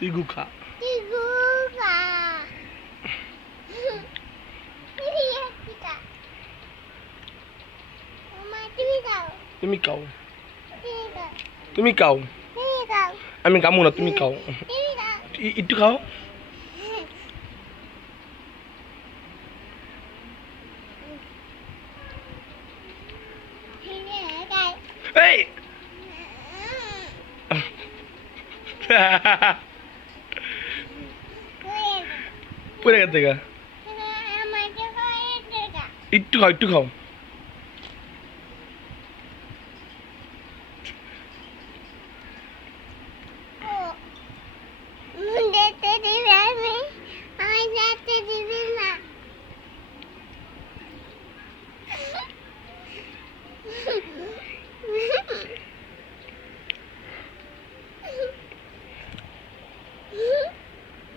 টিগু খা। তুমি খাও, তুমি খাও, আমি খাবো না, তুমি খাও, একটু খাও। এই পড়ে গেছে গা, একটু খাও, একটু খাও।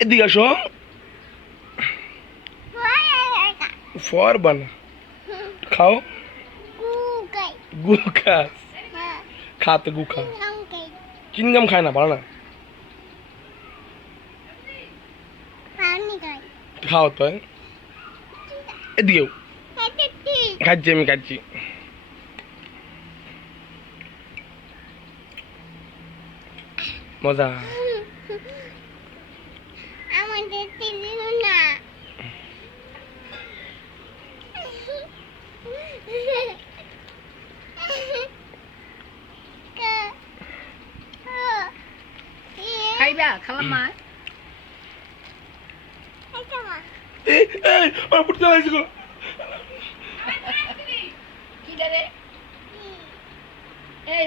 এদিকে আসো, ফর বানা খাও। গু খাস, খা তো গু খা। চিনগাম খায় না, পারে না। খাও তো, এদিকেও খাচ্ছি, আমি খাচ্ছি। মজা। খাইবা খালাম মা এই আমার পুটকা লাগছে গো। কি রে এই